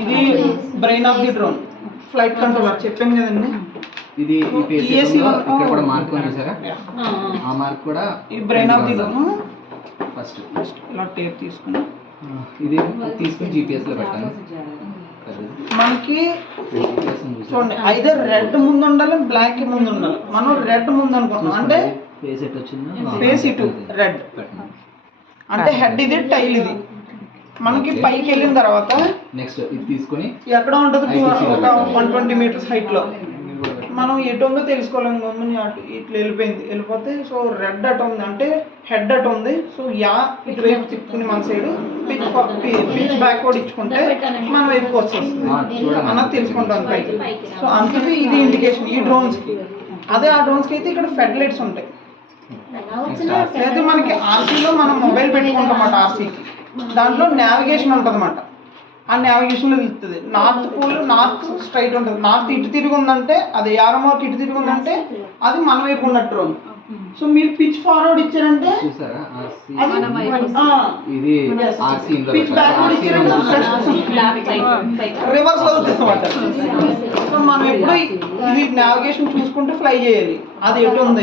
ఇది brain of the drone flight controller చెప్పాను కదండి. ఇది ఇక్కడ కూడా మార్క్ ఉంది చూసారా, ఆ మార్క్ కూడా ఈ brain of the drone. First ఇలా టేప్ తీసుకుని ఇది తీసుకుని GPS లో పెట్టాను. మనకి చూడండి ఐదర్ రెడ్ ముందు ఉండాలి, బ్లాక్ ముందు ఉండాలి. మనం రెడ్ ముందు అనుకుంటున్నాం అంటే ఫేస్ ఇటు రెడ్ అంటే హెడ్ ఇది, టైల్ ఇది. మనకి పైకి వెళ్ళిన తర్వాత నెక్స్ట్ ఇది తీసుకొని ఎక్కడ ఉంటుంది ఒక 120 మీటర్స్ హైట్ లో మనం ఎటు ఉందో తెలుసుకోలేము. గమ్ముని అటు ఇట్లా వెళ్ళిపోతే సో రెడ్ అటు ఉంది అంటే హెడ్ అటు ఉంది. సో ఇటువైపు తిప్పుకుని మన సైడ్ పిచ్ బ్యాక్వర్డ్ ఇచ్చుకుంటే మన వైపుకి వస్తుంది అన్నది తెలుసుకుంటాం పైకి. సో అందుకే ఇది ఇండికేషన్ ఈ డ్రోన్స్ కి. అదే ఆ డ్రోన్స్ కి అయితే ఇక్కడ ఫెడ్ లైట్స్ ఉంటాయి. అయితే మనకి ఆర్సీలో మనం మొబైల్ పెట్టుకుంటాం అన్నమాట. ఆర్సీకి దాంట్లో నావిగేషన్ ఉంటుంది అన్నమాట. ఆ నావిగేషన్లో తెలుస్తుంది నార్త్ పోల్ నార్త్ స్ట్రైట్ ఉంటుంది. నార్త్ ఇటు తిరిగి ఉందంటే అది యారమార్క్ ఇటు తిరిగి ఉందంటే అది మన వైపు ఉన్నట్టు డ్రోన్. సో మీరు పిచ్ ఫార్వర్డ్ ఇచ్చారంటే పిచ్ బ్యాక్వర్డ్ ఇచ్చారంటే రివర్స్ అవుతుంది అన్నమాట. సో మనం ఎప్పుడు ఇది నావిగేషన్ చూసుకుంటూ ఫ్లై చేయాలి అది ఎటు ఉంది.